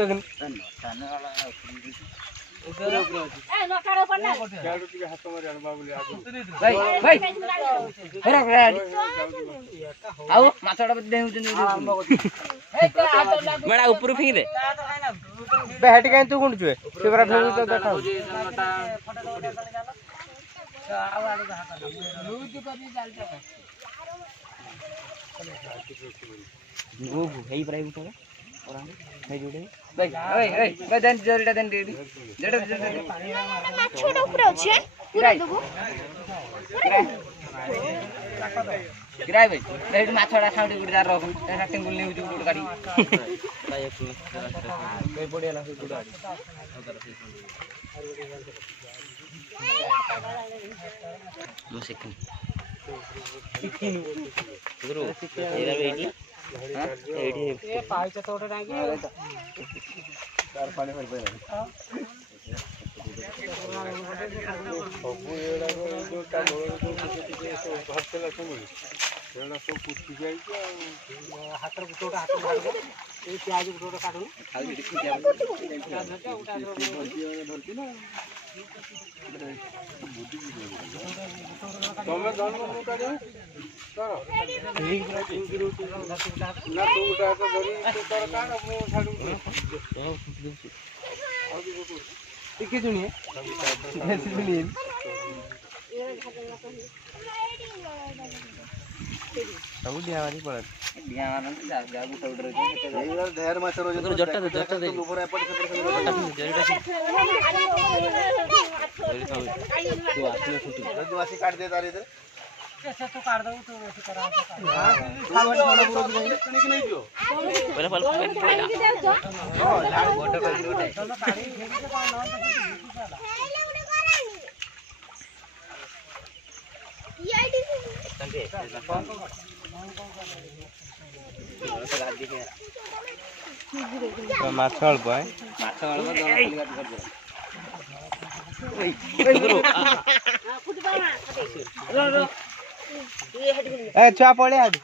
देखन थाने वाला ऊपर ऊपर ए नकार पड़ना याडू टिके हाथ मारे आन बाबुली आगु भाई भाई हेरा आओ माछड़ा देउ जने बड़ा ऊपर फेंक दे बे हेट काई तू गुंड जुए सेवरा फेंक तो देखा वो हेई प्राई उठा और आने हे जोड़े भाई भाई देन जोरीटा देन रेडी जेटा छोड़ ऊपर আছে পুরা দেবো किराय भाई रेडी माछड़ा खाउडी गुडी दार रखम तेरा टेंगुल नेउ जुड गाडी भाई एक भाई पडियाला से गुड गाडी नो सेकंड गुरु एरा बेटी हां एडी ए पाइचा तोटा डांगी चार पानी भर पे सब एडा जो काम हो जो भरतेला सुमुली एडा सब पुष्टि जाई के हाथ रे गुटोटा हाथ भाग ए प्याज गुटोटा काढू खाली देखि जा धरती ना तमे जन्म काढे करो ना तू उठा तो धरी तू कर काढ मु छाडू टिके जुनिए सुनिए सब दियावारी पड़त दियावाना जा जा गुटा उडर ये ढेर माछ रोज जट्टा दे ऊपर एपट से जरीटा तू आसले फुटी आदिवासी काट दे तारे इधर कैसे तो काट दो तो ऐसे करा नहीं दियो पहले फल पहले हां झाड़ गोटा कर गोटा चलो गाड़ी घेरी के पास नॉन तो ये आईडी संगे तो माछळ पाय माछळ दोन खाली काट कर दे गुरु फुट बा रो रो ए छुआ पड़े आज